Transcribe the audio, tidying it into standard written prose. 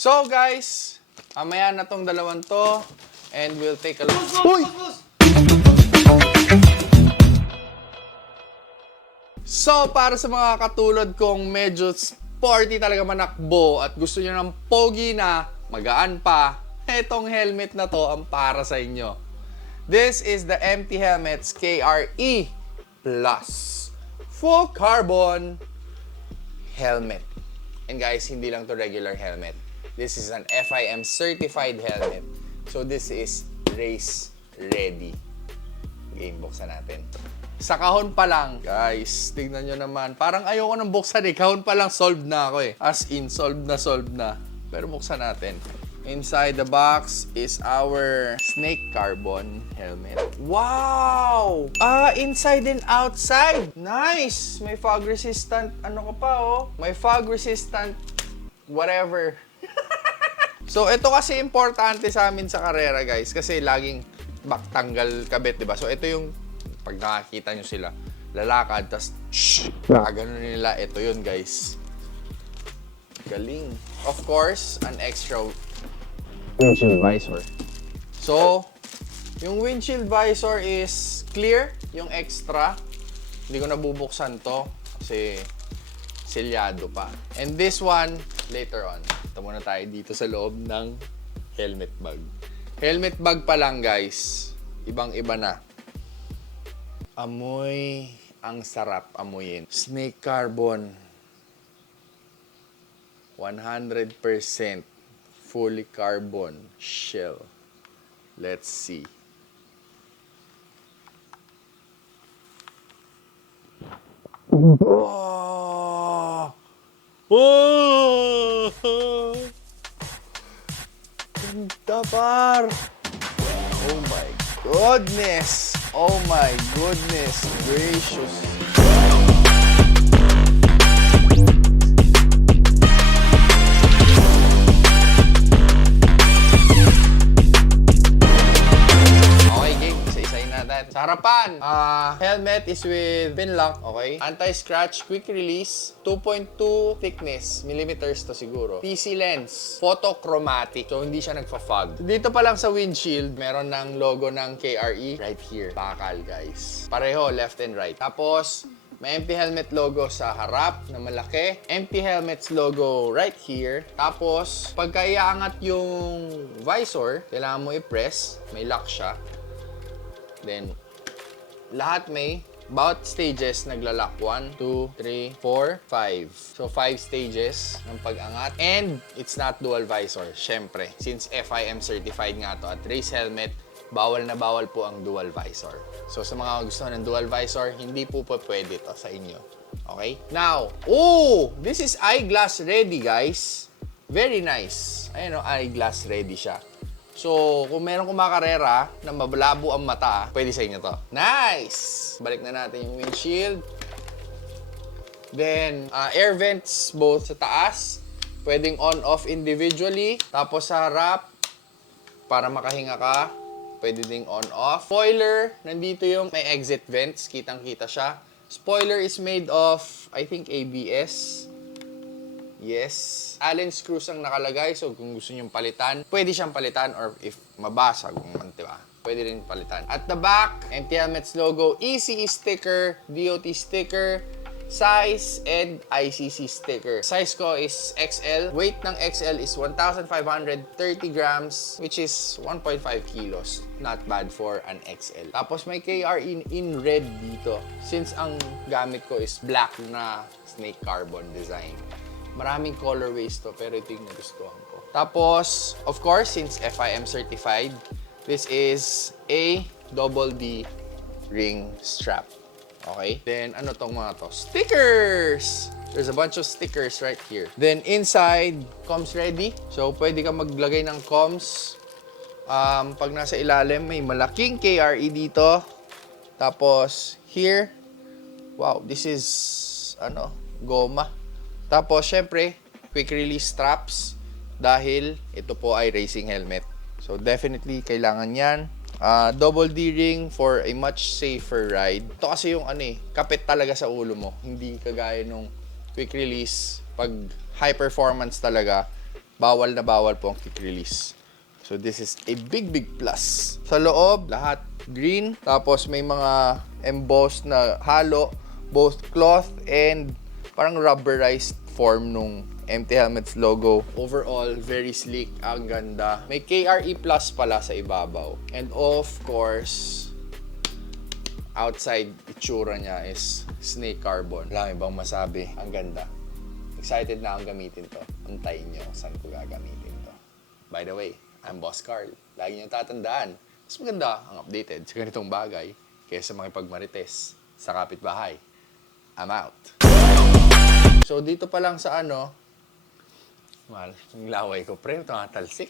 So guys, mamaya na tong dalawang to and we'll take a look. Uy! So para sa mga katulad kong medyo sporty talaga manakbo at gusto nyo ng pogi na magaan pa, etong helmet na to ang para sa inyo. This is the MT Helmets KRE Plus Full Carbon Helmet. And guys, hindi lang to regular helmet. This is an FIM certified helmet. So this is race ready. Game, buksan natin. Sa kahon pa lang, guys, tignan nyo naman. Parang ayoko nang buksan eh. Kahon pa lang, solved na ako eh. As in, solved na. Pero buksan natin. Inside the box is our Snake Carbon helmet. Wow! Inside and outside. Nice! May fog resistant. Ano ka pa oh? May fog resistant whatever. So, ito kasi importante sa amin sa karera, guys. Kasi laging tanggal kabit, diba? So, ito yung pag nakakita nyo sila, lalakad, tas gano'n nila. Ito yun, guys. Galing. Of course, an extra windshield visor. So, yung windshield visor is clear, yung extra. Hindi ko nabubuksan to kasi selyado pa. And this one, later on. Ito muna tayo dito sa loob ng helmet bag. Helmet bag pa lang, guys. Ibang-iba na. Amoy, ang sarap amuyin. Snake Carbon. 100% fully carbon shell. Let's see. Oh! Oh! Ganda par! Oh my goodness! Oh my goodness gracious! Sa harapan, helmet is with pin lock, okay? Anti-scratch, quick release, 2.2 thickness, millimeters to siguro. PC lens, photochromatic, so hindi siya nagfa-fog. Dito pa lang sa windshield, meron ng logo ng KRE right here. Bakal, guys. Pareho, left and right. Tapos, may MT Helmet logo sa harap na malaki. MT Helmet's logo right here. Tapos, pagka iaangat yung visor, kailangan mo i-press. May lock siya. Then, lahat may bawat stages naglalak. 1, 2, 3, 4, 5. So, 5 stages ng pag-angat. And, it's not dual visor. Syempre, since FIM certified nga to at race helmet, bawal na bawal po ang dual visor. So, sa mga gusto ng dual visor, hindi po pwede to sa inyo. Okay? Now, this is eyeglass ready, guys. Very nice. Ayan o, eyeglass ready siya. So, kung meron kumakarera na mabalabo ang mata, pwede sa inyo to. Nice! Balik na natin yung windshield. Then, air vents both sa taas. Pwedeng on-off individually. Tapos sa harap, para makahinga ka, pwede ding on-off. Spoiler, nandito yung may exit vents. Kitang-kita siya. Spoiler is made of, I think, ABS. Yes. Allen screws ang nakalagay. So, kung gusto nyong palitan, pwede siyang palitan. Or if mabasag, diba? Pwede rin palitan. At the back, MT Helmets logo, ECE sticker, DOT sticker, size, and ICC sticker. Size ko is XL. Weight ng XL is 1,530 grams, which is 1.5 kilos. Not bad for an XL. Tapos may KRE in red dito. Since ang gamit ko is black na Snake Carbon design. Maraming colorways to, pero ito yung nagustuhan ko. Tapos, of course, since FIM certified, this is a double D ring strap. Okay? Then, ano tong mga to? Stickers! There's a bunch of stickers right here. Then, inside, comms ready. So, pwede ka maglagay ng comms. Pag nasa ilalim, may malaking KRE dito. Tapos, here, wow, this is, goma. Tapos, syempre, quick release straps dahil ito po ay racing helmet. So, definitely, kailangan yan. Double D ring for a much safer ride. Ito kasi yung kapit talaga sa ulo mo. Hindi kagaya nung quick release. Pag high performance talaga, bawal na bawal po ang quick release. So this is a big plus. Sa loob, lahat green. Tapos may mga embossed na halo, both cloth and parang rubberized form nung MT Helmets logo. Overall, very sleek. Ang ganda. May KRE Plus pala sa ibabaw. And of course, outside itsura niya is snake carbon. Wala ibang masabi. Ang ganda. Excited na akong gamitin to. Antayin nyo saan ko gagamitin to. By the way, I'm Boss Carl. Lagi nyo tatandaan, mas maganda ang updated sa ganitong bagay kaysa makipagmarites sa kapitbahay. I'm out. So, dito pa lang sa ano, well, yung laway ko, pre, ito nga talsik.